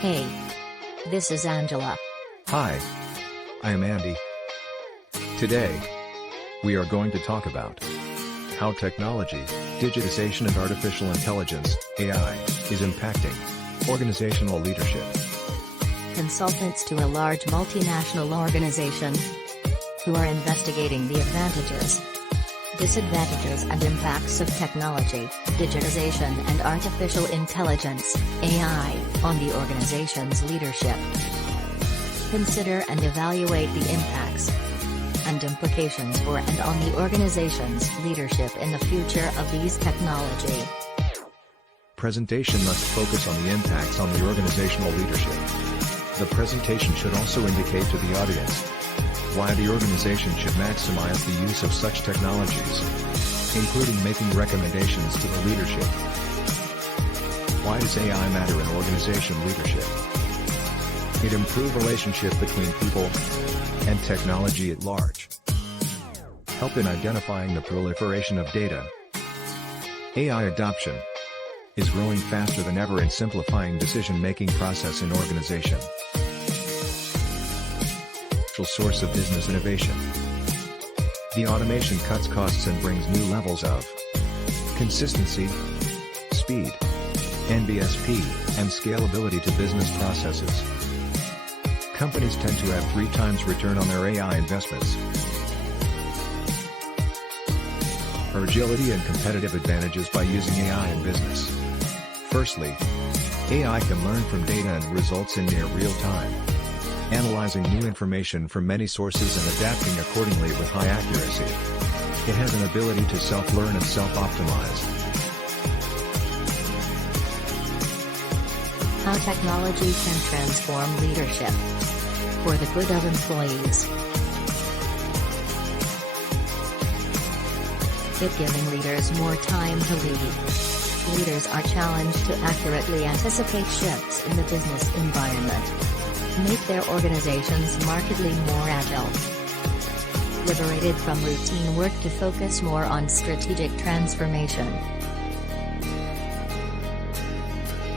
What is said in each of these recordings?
Hey. This is Angela. Hi. I am Andy. Today, we are going to talk about how technology, digitization and artificial intelligence, AI, is impacting organizational leadership. Consultants to a large multinational organization who are investigating the advantages, disadvantages and impacts of technology, digitization and artificial intelligence, AI, on the organization's leadership. Consider and evaluate the impacts and implications for and on the organization's leadership in the future of these technology. Presentation must focus on the impacts on the organizational leadership. The presentation should also indicate to the audience why the organization should maximize the use of such technologies, including making recommendations to the leadership. Why does AI matter in organization leadership? It improves relationship between people and technology at large. Help in identifying the proliferation of data. AI adoption is growing faster than ever in simplifying decision-making process in organization. Source of business innovation. The automation cuts costs and brings new levels of consistency, speed, NBSP, and scalability to business processes. Companies tend to have 3 times return on their AI investments. Agility and competitive advantages by using AI in business. Firstly, AI can learn from data and results in near real time, analyzing new information from many sources and adapting accordingly with high accuracy. It has an ability to self-learn and self-optimize. How technology can transform leadership for the good of employees. It giving leaders more time to lead. Leaders are challenged to accurately anticipate shifts in the business environment, make their organizations markedly more agile, liberated from routine work to focus more on strategic transformation.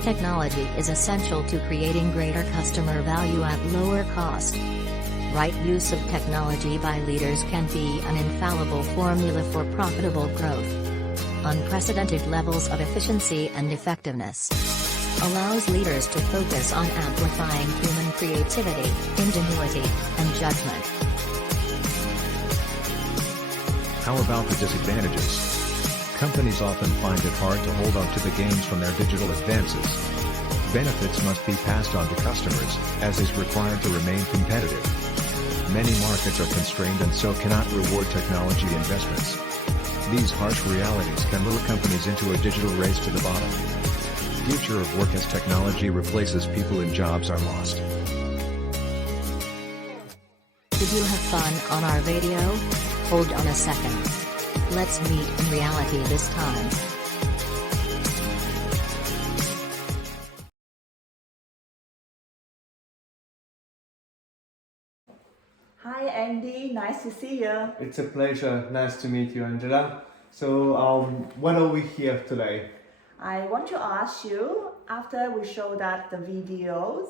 Technology is essential to creating greater customer value at lower cost. Right use of technology by leaders can be an infallible formula for profitable growth. Unprecedented levels of efficiency and effectiveness allows leaders to focus on amplifying human creativity, ingenuity, and judgment. How about the disadvantages? Companies often find it hard to hold on to the gains from their digital advances. Benefits must be passed on to customers, as is required to remain competitive. Many markets are constrained and so cannot reward technology investments. These harsh realities can lure companies into a digital race to the bottom. Future of work as technology replaces people and jobs are lost. Did you have fun on our video? Hold on a second. Let's meet in reality this time. Hi Andy, nice to see you. It's a pleasure. Nice to meet you, Angela. So, what are we here today? I want to ask you, after we show that the videos,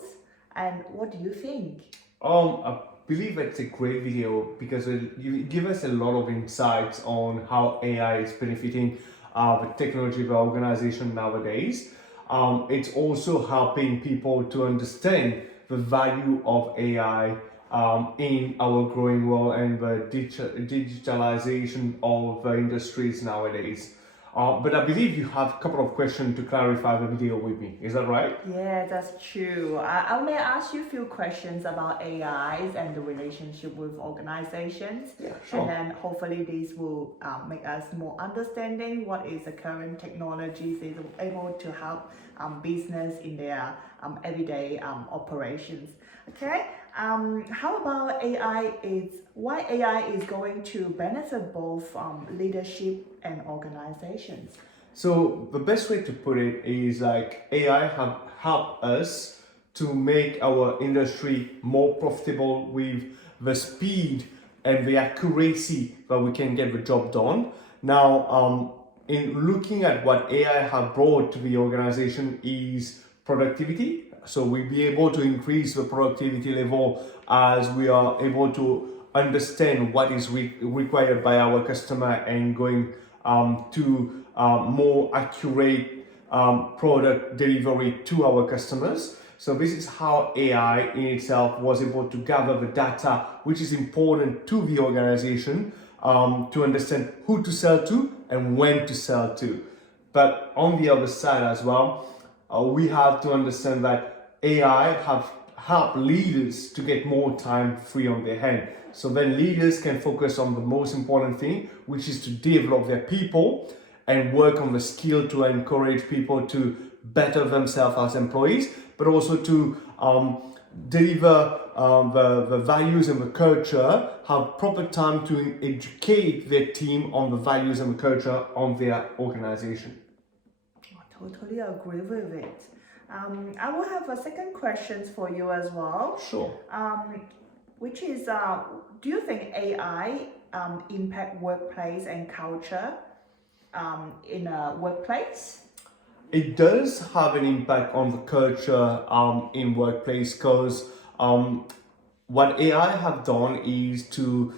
and what do you think? I believe it's a great video because it gives us a lot of insights on how AI is benefiting the technology of our organization nowadays. It's also helping people to understand the value of AI in our growing world and the digitalization of the industries nowadays. But I believe you have a couple of questions to clarify the video with me. Is that right? Yeah, that's true. I may ask you a few questions about AIs and the relationship with organizations. Yeah, sure. And then hopefully these will make us more understanding what is the current technologies is able to help business in their everyday operations. Okay. How about why AI is going to benefit both leadership and organizations? So the best way to put it is like AI have helped us to make our industry more profitable with the speed and the accuracy that we can get the job done. Now, in looking at what AI have brought to the organization is productivity. So we'll be able to increase the productivity level as we are able to understand what is required by our customer and going to more accurate product delivery to our customers. So this is how AI in itself was able to gather the data, which is important to the organization to understand who to sell to and when to sell to. But on the other side as well, we have to understand that AI have helped leaders to get more time free on their hand. So then leaders can focus on the most important thing, which is to develop their people and work on the skill to encourage people to better themselves as employees, but also to deliver the values and the culture, have proper time to educate their team on the values and the culture of their organization. I totally agree with it. I will have a second question for you as well. Sure. Which is, do you think AI impact workplace and culture in a workplace? It does have an impact on the culture in workplace because what AI have done is to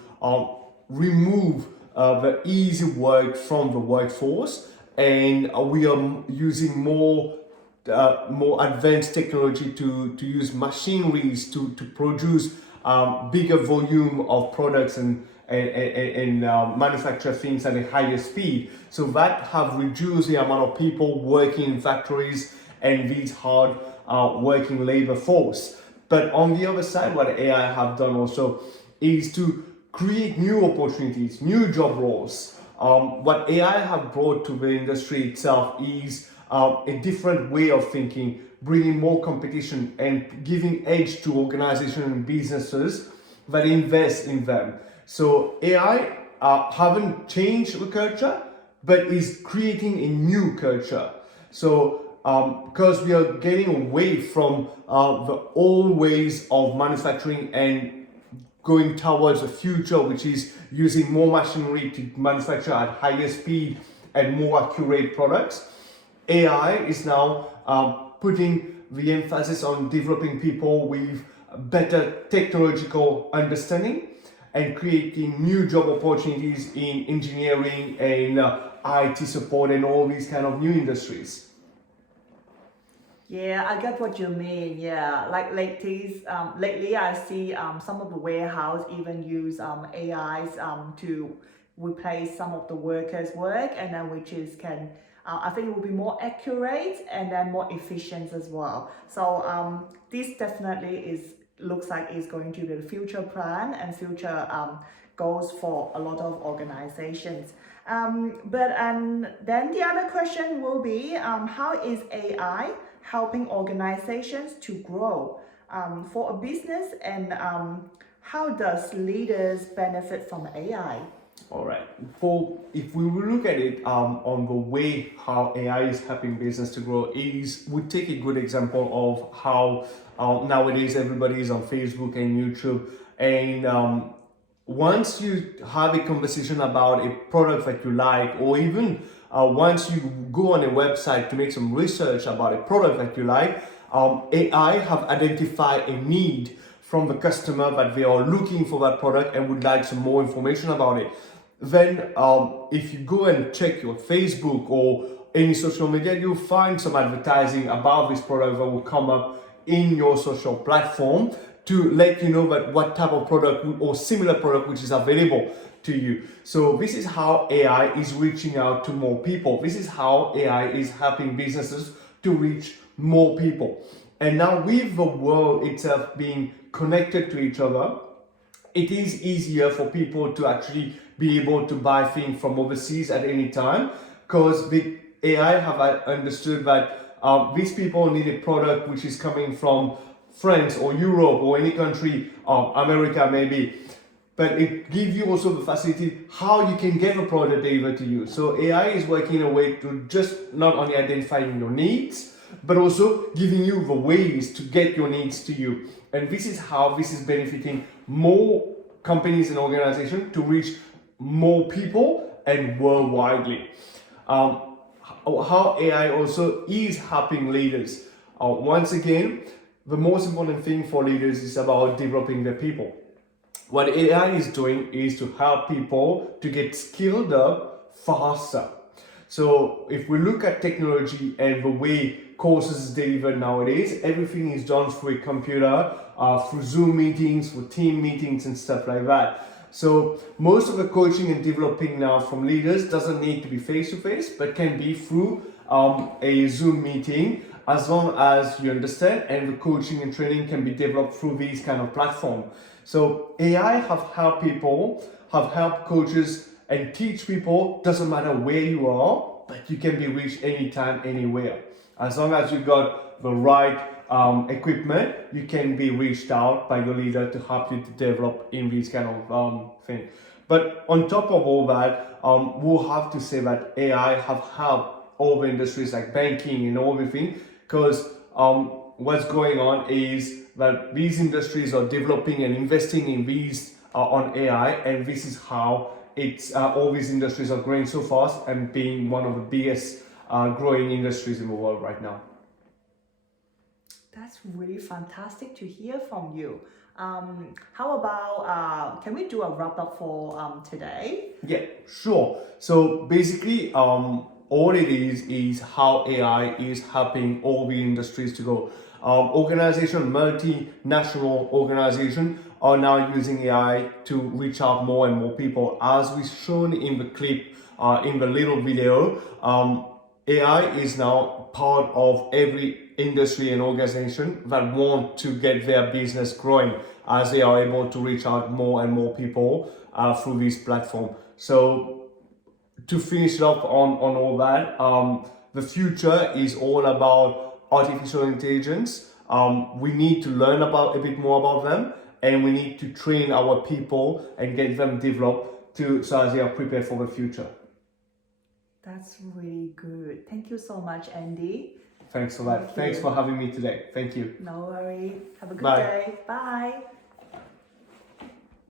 remove the easy work from the workforce, and we are using more advanced technology to use machineries to produce bigger volume of products and manufacture things at a higher speed. So that have reduced the amount of people working in factories and these hard working labor force. But on the other side, what AI have done also is to create new opportunities, new job roles. What AI have brought to the industry itself is a different way of thinking, bringing more competition and giving edge to organizations and businesses that invest in them. So AI haven't changed the culture, but is creating a new culture. So because we are getting away from the old ways of manufacturing and going towards the future, which is using more machinery to manufacture at higher speed and more accurate products, AI is now putting the emphasis on developing people with better technological understanding and creating new job opportunities in engineering and IT support and all these kind of new industries. Yeah, I get what you mean. Yeah, like lately I see some of the warehouse even use AIs to replace some of the workers' work, and then which is can I think it will be more accurate and then more efficient as well. So this definitely looks like it's going to be the future plan and future goals for a lot of organizations. But then the other question will be, how is AI helping organizations to grow for a business, and how does leaders benefit from AI? All right. If we will look at it on the way how AI is helping business to grow, we take a good example of how nowadays everybody is on Facebook and YouTube, and once you have a conversation about a product that you like, or even once you go on a website to make some research about a product that you like, AI have identified a need from the customer that they are looking for that product and would like some more information about it. Then if you go and check your Facebook or any social media, you'll find some advertising about this product that will come up in your social platform to let you know that what type of product or similar product which is available to you. So this is how AI is reaching out to more people. This is how AI is helping businesses to reach more people. And now with the world itself being connected to each other, it is easier for people to actually be able to buy things from overseas at any time, because the AI have understood that these people need a product which is coming from France or Europe or any country, America maybe, but it gives you also the facility how you can get the product delivered to you. So AI is working in a way to just not only identifying your needs, but also giving you the ways to get your needs to you. And this is how this is benefiting more companies and organizations to reach more people and worldwide. How AI also is helping leaders. Once again, the most important thing for leaders is about developing their people. What AI is doing is to help people to get skilled up faster. So if we look at technology and the way courses is delivered nowadays, everything is done through a computer, through Zoom meetings, through team meetings and stuff like that. So most of the coaching and developing now from leaders doesn't need to be face-to-face, but can be through a Zoom meeting, as long as you understand, and the coaching and training can be developed through these kind of platforms. So AI have helped people, have helped coaches and teach people, doesn't matter where you are, but you can be reached anytime, anywhere. As long as you got the right equipment, you can be reached out by your leader to help you to develop in these kind of thing. But on top of all that, we'll have to say that AI have helped all the industries like banking and everything, because what's going on is that these industries are developing and investing in these on AI, and this is how it's all these industries are growing so fast and being one of the biggest growing industries in the world right now. That's really fantastic to hear from you. How about, can we do a wrap up for today? Yeah, sure. So basically, all it is how AI is helping all the industries to go. Multinational organization are now using AI to reach out more and more people. As we shown in the clip, in the little video, AI is now part of every industry and organization that want to get their business growing, as they are able to reach out more and more people through this platform. So to finish up on all that, the future is all about artificial intelligence. We need to learn about a bit more about them, and we need to train our people and get them developed so as they are prepared for the future. That's really good. Thank you so much, Andy. Thanks for that. Thanks for having me today. Thank you. No worry. Have a good Bye. day. Bye.